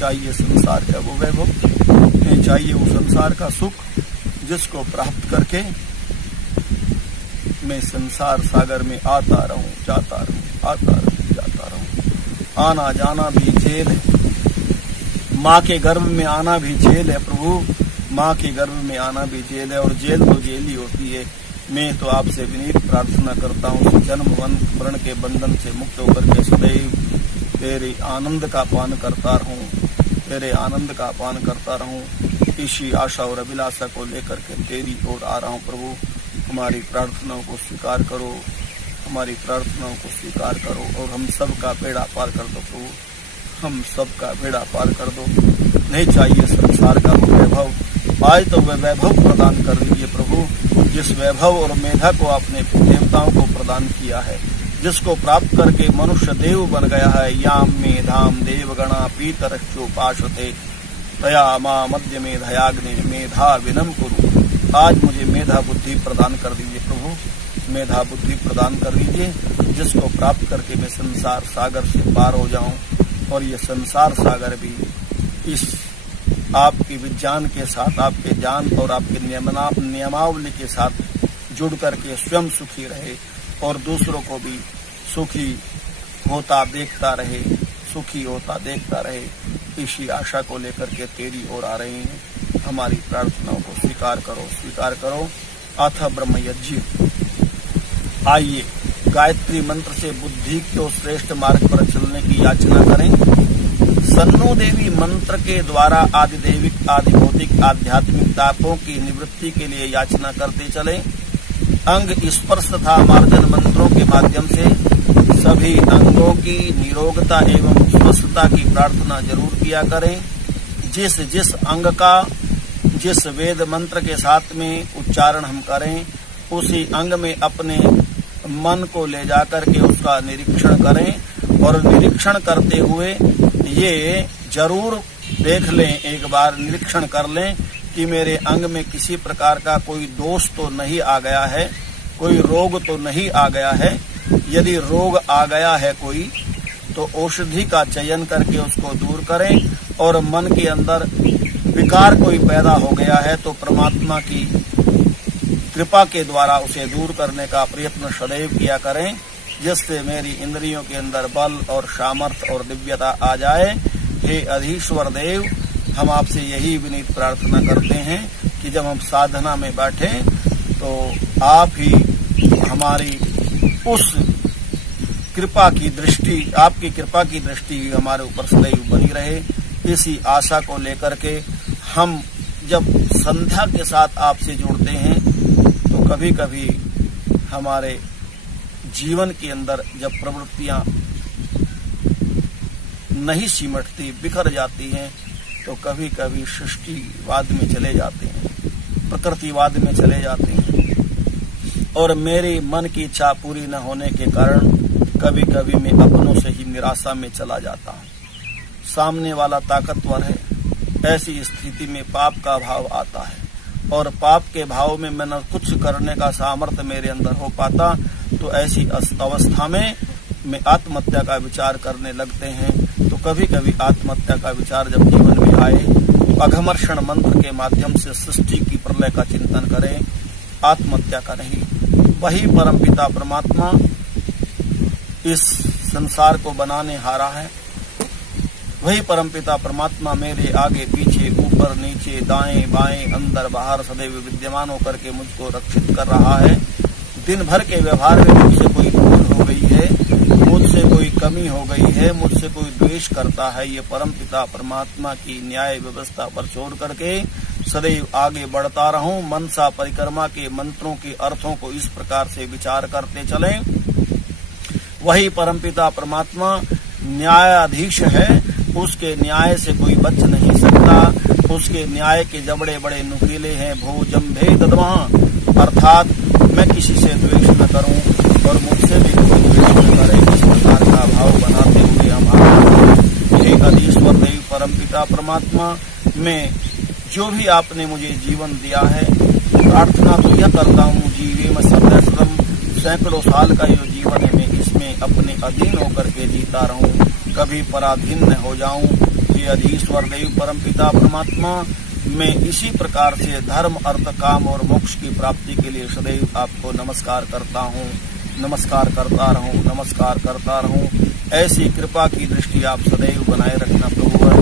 चाहिए संसार का वो वैभव, नहीं चाहिए वो संसार का सुख, जिसको प्राप्त करके मैं संसार सागर में आता रहूं, जाता रहूं, आता रहूं, जाता रहूं। आना जाना भी जेल है, माँ के गर्भ में आना भी जेल है प्रभु, माँ के गर्भ में आना भी जेल है, और जेल तो जेल ही होती है। मैं तो आपसे विनीत प्रार्थना करता हूँ, जन्म मरण के बंधन से मुक्त होकर के सदैव तेरे आनंद का पान करता रहूं, तेरे आनंद का पान करता रहूं। इसी आशा और अभिलाषा को लेकर के तेरी ओर आ रहा हूं प्रभु। हमारी प्रार्थनाओं को स्वीकार करो, हमारी प्रार्थनाओं को स्वीकार करो, और हम सब का बेड़ा पार कर दो प्रभु, हम सब का बेड़ा पार कर दो। नहीं चाहिए संसार का वो वैभव, आज तो वह वैभव प्रदान कर दीजिए प्रभु, जिस वैभव और मेधा को आपने देवताओं को प्रदान किया है, जिसको प्राप्त करके मनुष्य देव बन गया है। याम मेधाम देवगणा पीतरश्चोपासते तया मां मध्य मेधयाग्नि मेधा विनम कुरु। आज मुझे मेधा बुद्धि प्रदान कर दीजिए प्रभु, मेधा बुद्धि प्रदान कर दीजिए, जिसको प्राप्त करके मैं संसार सागर से पार हो जाऊं, और ये संसार सागर भी इस आपके विज्ञान के साथ, आपके ज्ञान और आपके नियमावली के साथ जुड़ करके स्वयं सुखी रहे, और दूसरों को भी सुखी होता देखता रहे, सुखी होता देखता रहे। इसी आशा को लेकर के तेरी ओर आ रहे हैं। हमारी प्रार्थनाओं को स्वीकार करो, स्वीकार करो। अथ ब्रह्म यज्ञ। आइए गायत्री मंत्र से बुद्धि को श्रेष्ठ मार्ग पर चलने की याचना करें। सन्नो देवी मंत्र के द्वारा आदि दैविक, आदि भौतिक, आध्यात्मिक तापों की निवृत्ति के लिए याचना करते चले। अंग स्पर्श तथा मार्जन मंत्रों के माध्यम से सभी अंगों की निरोगता एवं स्वस्थता की प्रार्थना जरूर किया करें। जिस जिस अंग का जिस वेद मंत्र के साथ में उच्चारण हम करें, उसी अंग में अपने मन को ले जाकर के उसका निरीक्षण करें, और निरीक्षण करते हुए ये जरूर देख लें, एक बार निरीक्षण कर लें कि मेरे अंग में किसी प्रकार का कोई दोष तो नहीं आ गया है, कोई रोग तो नहीं आ गया है। यदि रोग आ गया है कोई, तो औषधि का चयन करके उसको दूर करें, और मन के अंदर विकार कोई पैदा हो गया है तो परमात्मा की कृपा के द्वारा उसे दूर करने का प्रयत्न सदैव किया करें, जिससे मेरी इंद्रियों के अंदर बल और सामर्थ्य और दिव्यता आ जाए। हे अधीश्वर देव, हम आपसे यही विनीत प्रार्थना करते हैं कि जब हम साधना में बैठें तो आप ही हमारी उस कृपा की दृष्टि, आपकी कृपा की दृष्टि हमारे ऊपर सदैव बनी रहे। इसी आशा को लेकर के हम जब संध्या के साथ आपसे जुड़ते हैं, तो कभी कभी हमारे जीवन के अंदर जब प्रवृत्तियां नहीं सिमटती, बिखर जाती हैं, तो कभी कभी सृष्टिवाद में चले जाते हैं, प्रकृतिवाद में चले जाते हैं, और मेरे मन की इच्छा पूरी न होने के कारण कभी कभी मैं अपनों से ही निराशा में चला जाता हूँ। सामने वाला ताकतवर है, ऐसी स्थिति में पाप का भाव आता है, और पाप के भाव में मैं न कुछ करने का सामर्थ्य मेरे अंदर हो पाता, तो ऐसी अवस्था में मैं आत्महत्या का विचार करने लगते हैं। तो कभी कभी आत्महत्या का विचार जब जीवन में आए, तो अघमर्षण मंत्र के माध्यम से सृष्टि की प्रलय का चिंतन करें, आत्महत्या का नहीं। वही परमपिता परमात्मा इस संसार को बनाने हारा है, वही परमपिता परमात्मा मेरे आगे पीछे, ऊपर नीचे, दाएं बाएं, अंदर बाहर सदैव विद्यमान होकर के मुझको रक्षित कर रहा है। दिन भर के व्यवहार में मुझसे कोई भूल हो गई है, मुझसे कोई कमी हो गई है, मुझसे कोई द्वेष करता है, ये परमपिता परमात्मा की न्याय व्यवस्था पर छोड़ करके सदैव आगे बढ़ता रहूं। मनसा परिक्रमा के मंत्रों के अर्थों को इस प्रकार से विचार करते चलें। वही परमपिता परमात्मा न्यायाधीश है, उसके न्याय से कोई बच नहीं सकता, उसके न्याय के जबड़े बड़े नुकीले हैं। भोजम्भे दद्मः, अर्थात मैं किसी से द्वेष न करूं और मुझसे भी कोई द्वेष न करे, इस प्रकार का भाव बनाते हुए हमारा हे अधीश्वर देव परमपिता परमात्मा, मैं जो भी आपने मुझे जीवन दिया है, प्रार्थना तो यह करता हूँ जीवे में सदैव सैकड़ों साल का जो जीवन है, मैं इसमें अपने अधीन होकर के जीता रहूं, कभी पराधीन न हो जाऊं। हे अधीश्वर देव परमपिता परमात्मा, मैं इसी प्रकार से धर्म अर्थ काम और मोक्ष की प्राप्ति के लिए सदैव आपको नमस्कार करता हूँ, नमस्कार करता रहूं, नमस्कार करता रहूं। ऐसी कृपा की दृष्टि आप सदैव बनाए रखना प्रभुवर।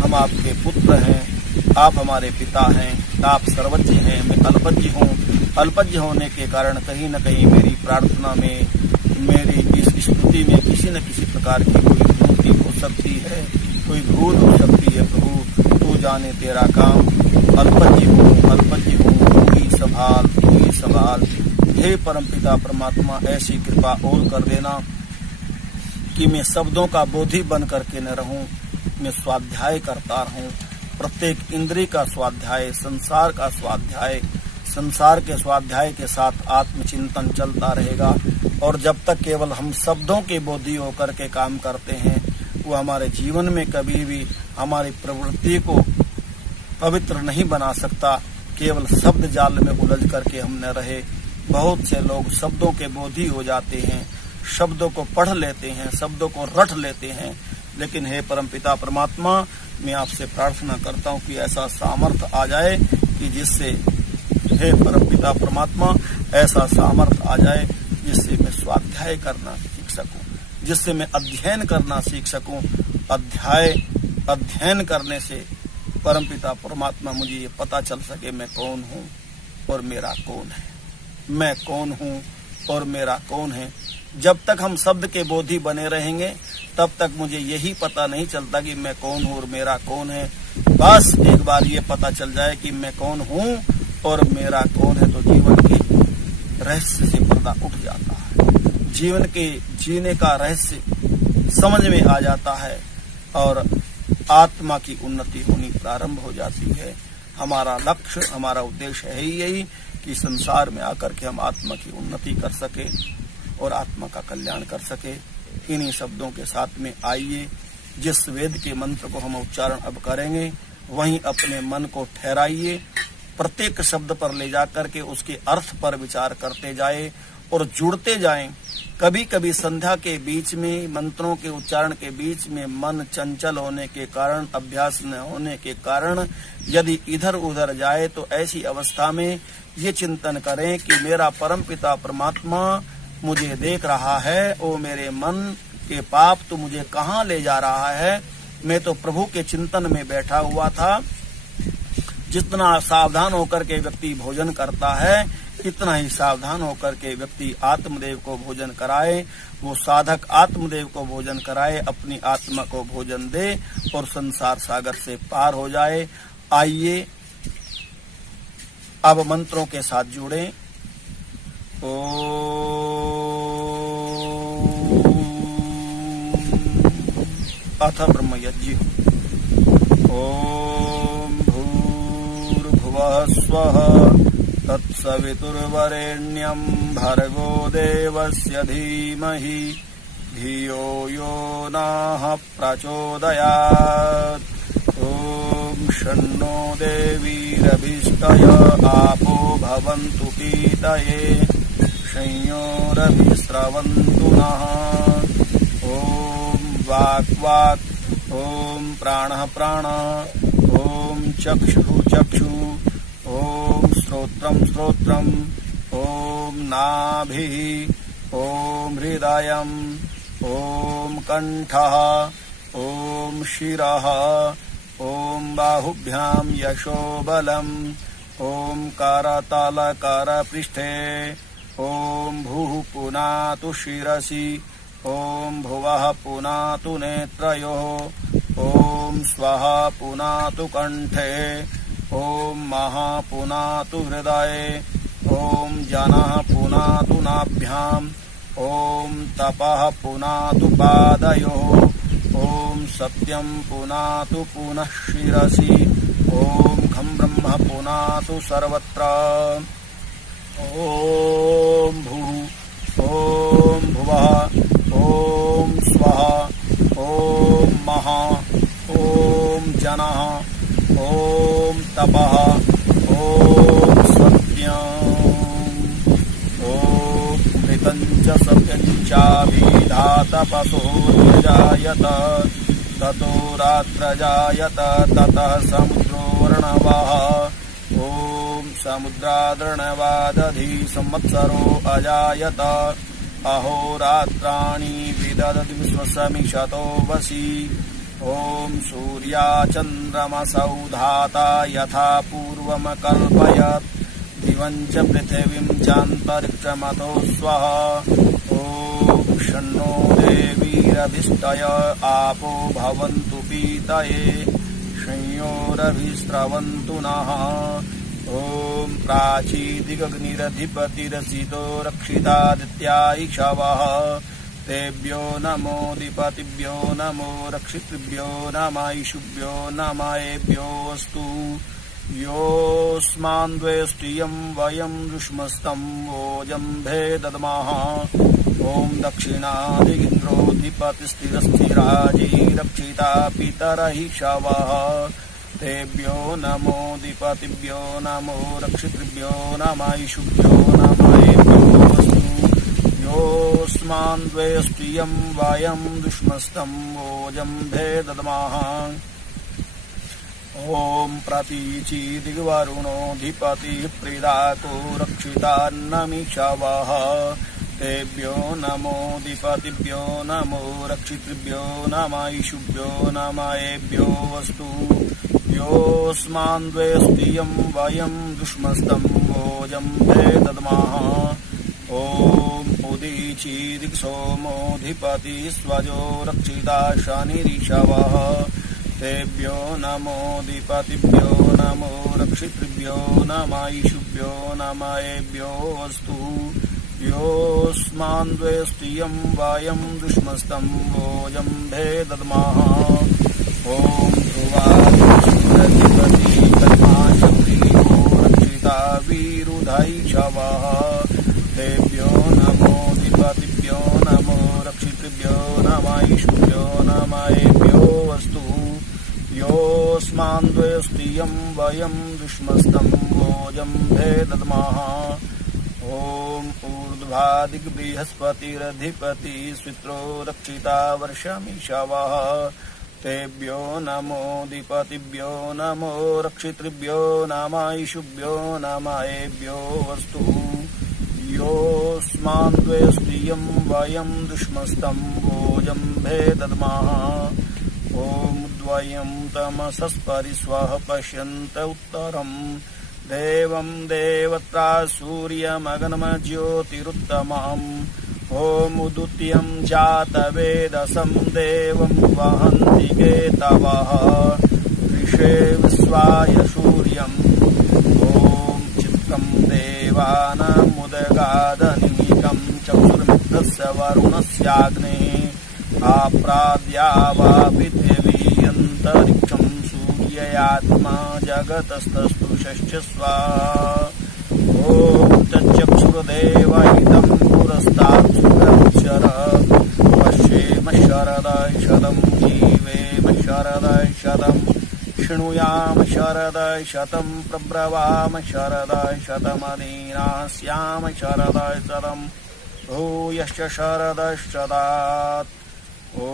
हम आपके पुत्र हैं, आप हमारे पिता हैं, आप सर्वज्ञ हैं, मैं अल्पज्ञ हूँ। अल्पज्ञ होने के कारण कहीं न कहीं मेरी प्रार्थना में, मेरी इस स्तुति में किसी न किसी प्रकार की कोई त्रुटि हो सकती है, कोई भूल हो सकती है। प्रभु तू जाने तेरा काम। अल्पज्ञ हूँ, तू ही संभाल, तू ही संभाल। हे परमपिता परमात्मा, ऐसी कृपा और कर देना कि मैं शब्दों का बोधी बन करके न रहूं, मैं स्वाध्याय करता रहूं। प्रत्येक इंद्रिय का स्वाध्याय, संसार का स्वाध्याय, संसार के स्वाध्याय के साथ आत्मचिंतन चलता रहेगा। और जब तक केवल हम शब्दों के बोधी होकर के काम करते हैं, वो हमारे जीवन में कभी भी हमारी प्रवृत्ति को पवित्र नहीं बना सकता। केवल शब्द जाल में उलझ करके हम न रहे। बहुत से लोग शब्दों के बोधी हो जाते हैं, शब्दों को पढ़ लेते हैं, शब्दों को रट लेते हैं, लेकिन हे परमपिता परमात्मा, मैं आपसे प्रार्थना करता हूँ कि ऐसा सामर्थ्य आ जाए कि जिससे, हे परमपिता परमात्मा, ऐसा सामर्थ्य आ जाए जिससे मैं स्वाध्याय करना सीख सकूं, जिससे मैं अध्ययन करना सीख सकूं। अध्ययन करने से परमपिता परमात्मा मुझे ये पता चल सके मैं कौन हूँ और मेरा कौन है, मैं कौन हूँ और मेरा कौन है। जब तक हम शब्द के बोधी बने रहेंगे तब तक मुझे यही पता नहीं चलता कि मैं कौन हूँ और मेरा कौन है। बस एक बार ये पता चल जाए कि मैं कौन हूँ और मेरा कौन है तो जीवन के रहस्य से पर्दा उठ जाता है, जीवन के जीने का रहस्य समझ में आ जाता है और आत्मा की उन्नति होनी प्रारंभ हो जाती है। हमारा लक्ष्य, हमारा उद्देश्य है ही यही कि संसार में आकर के हम आत्मा की उन्नति कर सके और आत्मा का कल्याण कर सके। इन्हीं शब्दों के साथ में आइए, जिस वेद के मंत्र को हम उच्चारण अब करेंगे वहीं अपने मन को ठहराइए, प्रत्येक शब्द पर ले जाकर के उसके अर्थ पर विचार करते जाए और जुड़ते जाएं। कभी कभी संध्या के बीच में, मंत्रों के उच्चारण के बीच में मन चंचल होने के कारण, अभ्यास न होने के कारण यदि इधर उधर जाए तो ऐसी अवस्था में ये चिंतन करें कि मेरा परमपिता परमात्मा मुझे देख रहा है, ओ मेरे मन के पाप तो मुझे कहाँ ले जा रहा है। मैं तो प्रभु के चिंतन में बैठा हुआ था। जितना सावधान होकर के व्यक्ति भोजन करता है, इतना ही सावधान होकर के व्यक्ति आत्मदेव को भोजन कराए। वो साधक आत्मदेव को भोजन कराए, अपनी आत्मा को भोजन दे और संसार सागर से पार हो जाए। आइए अब मंत्रों के साथ जुड़ें। अथ ब्रह्मयज्ञ। ओम भूर्भुवः स्वः तत्सवितुर्वरेण्यं भर्गो देवस्य धीमहि धियो यो नः प्रचोदयात्। ओम शन्नो देवीरभिष्टय आपो भवन्तु पीतये संयोरभिस्रवन्तु नः। ओम वाक् वाक्, ओम प्राणः प्राणः, ओम चक्षुः चक्षुः, ओम श्रोत्रं श्रोत्रम्, ओम नाभिः, ओम हृदयम्, ओम कण्ठः, ओम शिरः, ओम बाहुभ्यां यशोबलम्, ओम करतलकरपृष्ठे, ओम भूः पुनातु शिरसि, ओम भुवः पुनातु नेत्रयोः, ओम स्वः पुनातु कण्ठे, ओम महः पुनातु हृदये, ओम जनः पुनातु नाभ्याम्, ओम तपः पुनातु पादयोः, ओम सत्यं पुनातु पुनः शिरसि, ओम खं ब्रह्म पुनातु सर्वत्र। ओम भूः, ओम भुवः, ओम स्वः, ओम महः, ओम जनः, ओम तपः, ओम सत्यम्, ओम मृतं च सत्यं चाभिधातपसो निजायत, ततो रात्रजायत ततः समुद्रो वर्णवः ॐ समुद्रादर्णवादधि संवत्सरो अजायत अहोरात्राणि विदधति विश्वसमिषतो वसि ॐ सूर्याचन्द्रमसौ धाता यथा पूर्वमकल्पयत् दिवं च पृथिवीं चान्तरिक्षमतो स्वः ॐ शन्नो देवीरधिष्ठय आपो भवन्तु पीतये संयोरभिस्रवन्तु नः ॐ प्राचीदिगग्निरधिपतिरसितो रक्षितादित्या इषवः तेभ्यो नमो दिपतिभ्यो नमो रक्षितृभ्यो नमैषुभ्यो नमयेभ्योऽस्तु योऽस्मान्द्वेष्टियं वयं दुष्मस्तं वोजं भेदद्मः ॐ दक्षिणादिगिन्द्रोऽधिपतिस्थिरस्थिराजिरक्षिता पितरः शवः तेभ्यो नमो दिपतिभ्यो नमो रक्षितृभ्यो नमैषुभ्यो नमयेभ्योऽस्तु योऽस्मान्द्वेष्टियं वयं दुष्मस्तं वोजं भेदद्मः ॐ प्रतीचीदिग्वरुणोऽधिपतिः प्रीदाको रक्षितान्नमिषवः तेभ्यो नमो दिपतिभ्यो नमो रक्षितृभ्यो नमैषुभ्यो नमयेभ्योऽस्तु योऽस्मान्द्वेष्टियं वयं दुष्मस्तं वोजं भेदद्मः ॐ उदीचीदिक्सोमोऽधिपतिः स्वजो रक्षिता शनिरिषवः तेभ्यो नमो दिपतिभ्यो नमो रक्षितृभ्यो नमैषुभ्यो नमयेभ्योऽस्तु योऽस्मान्द्वेष्टियं वयं दुष्मस्तं वोजं भेदद्मः ॐ ध्रुवादिपतिः कल्माशक्तिः रक्षिता वीरुधैषवः तेभ्यो नमो दिपतिभ्यो नमो रक्षितृभ्यो नमैषुभ्यो नमयेभ्योऽस्तु योऽस्मान्द्वेष्टियं वयं दुष्मस्तं वोजं भेदद्मः ॐ ऊर्ध्वादिग्बृहस्पतिरधिपतिः स्वित्रो रक्षिता वर्षमिषवः तेभ्यो नमो दिपतिभ्यो नमो रक्षितृभ्यो नमैषुभ्यो नमयेभ्योऽस्तु योऽस्मान्द्वेष्टियं वयं दुष्मस्तं वोजं भेदद्मः ॐ द्वयं तमसस्परिस्वः पश्यन्त उत्तरम् देवं देवत्रा सूर्यमगनमज्योतिरुत्तमम् ॐ उदुत्यं जातवेदसं देवं वहन्ति केतवः ऋषे विश्वाय सूर्यम् ॐ चित्तं देवानामुदगादनिमिकं चक्षुर्मित्रस्य वरुणस्याग्नेः आप्राद्या वा पृथिवी अन्तरिक्षं सूर्ययात्मा जगतस्तस्तु षष्ठस्वा ॐ तच्चक्षुर्देवहितं पुरस्तात् सुरक्षर पश्येम शरदः शतं जीवेम शरदः शतं शृणुयाम शरदः शतं प्रब्रवाम शरदः शतमदीनास्याम शरदः शतं भूयश्च शरदः शतात् ॐ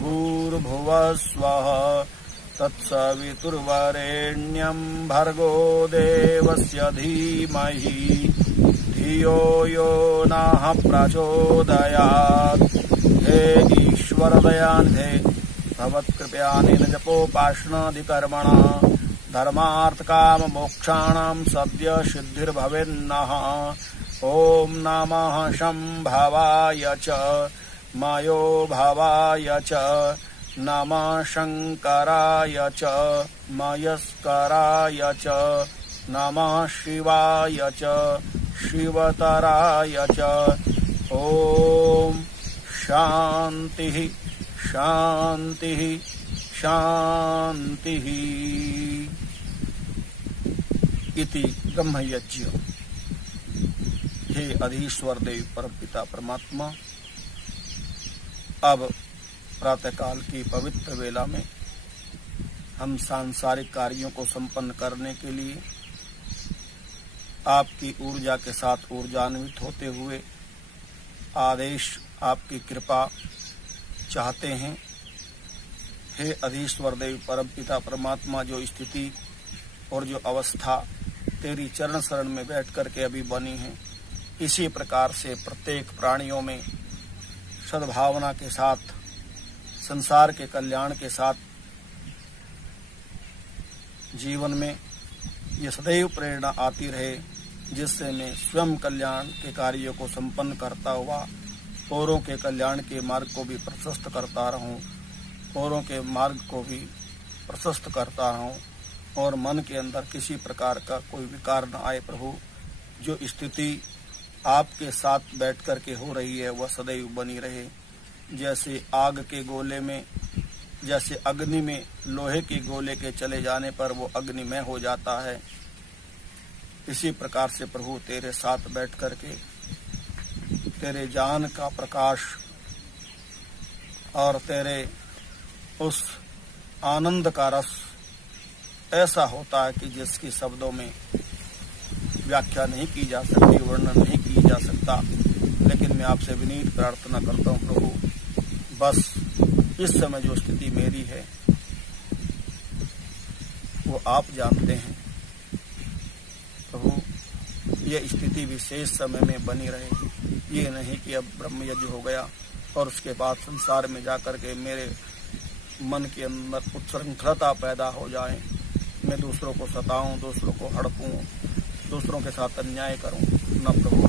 भूर्भुवः स्वः तत्सवितुर्वरेण्यं भर्गो देवस्य धीमहि धियो यो नः प्रचोदयात् हे ईश्वर दयानिधे भवत्कृपयानेन जपोपासनादिकर्मणा धर्मार्थकाममोक्षाणां सद्य सिद्धिर्भवेन्नः ॐ नमः शम्भवाय च मयो भवाय च नमः शङ्कराय च मयस्कराय च नमः शिवाय च शिवतराय च ॐ शान्तिः शान्तिः शान्तिः इति ब्रह्मयज्ञ। हे अधीश्वर देव परमपिता परमात्मा, अब प्रातःकाल की पवित्र वेला में हम सांसारिक कार्यों को संपन्न करने के लिए आपकी ऊर्जा के साथ ऊर्जान्वित होते हुए आदेश आपकी कृपा चाहते हैं। हे अधीश्वर देव परम पिता परमात्मा, जो स्थिति और जो अवस्था तेरी चरण शरण में बैठ करके अभी बनी है, इसी प्रकार से प्रत्येक प्राणियों में सद्भावना के साथ, संसार के कल्याण के साथ जीवन में ये सदैव प्रेरणा आती रहे, जिससे मैं स्वयं कल्याण के कार्यों को संपन्न करता हुआ औरों के कल्याण के मार्ग को भी प्रशस्त करता रहूं, औरों के मार्ग को भी प्रशस्त करता रहूं, और मन के अंदर किसी प्रकार का कोई विकार न आए। प्रभु, जो स्थिति आपके साथ बैठ कर के हो रही है वह सदैव बनी रहे। जैसे आग के गोले में, जैसे अग्नि में लोहे के गोले के चले जाने पर वो अग्निमय हो जाता है, इसी प्रकार से प्रभु तेरे साथ बैठ कर के तेरे ज्ञान का प्रकाश और तेरे उस आनंद का रस ऐसा होता है कि जिसकी शब्दों में व्याख्या नहीं की जा सकती, वर्णन नहीं की जा सकता। लेकिन मैं आपसे विनीत प्रार्थना करता हूँ प्रभु, बस इस समय जो स्थिति मेरी है वो आप जानते हैं प्रभु। ये स्थिति विशेष समय में बनी रहे, ये नहीं कि अब ब्रह्म यज्ञ हो गया और उसके बाद संसार में जाकर के मेरे मन के अंदर उच्छृंखलता पैदा हो जाए, मैं दूसरों को सताऊं, दूसरों को हड़पूं, दूसरों के साथ अन्याय करूं। न प्रभु,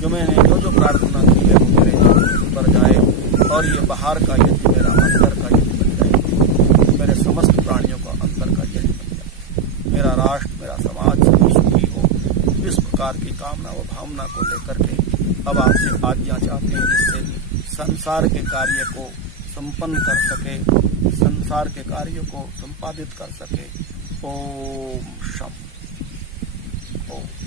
जो मैंने जो प्रार्थना की है वो मेरे ऊपर जाए और ये बाहर का यज्ञ मेरा अंदर का यज्ञ बन जाए, मेरे समस्त प्राणियों का अंदर का यज्ञ बन जाए, मेरा राष्ट्र, मेरा समाज सभी सुखी हो। इस प्रकार की कामना व भावना को लेकर के अब आपसे आज्ञा चाहते हैं, जिससे संसार के कार्य को संपन्न कर सके, संसार के कार्यों को संपादित कर सके। ओम शम ओम।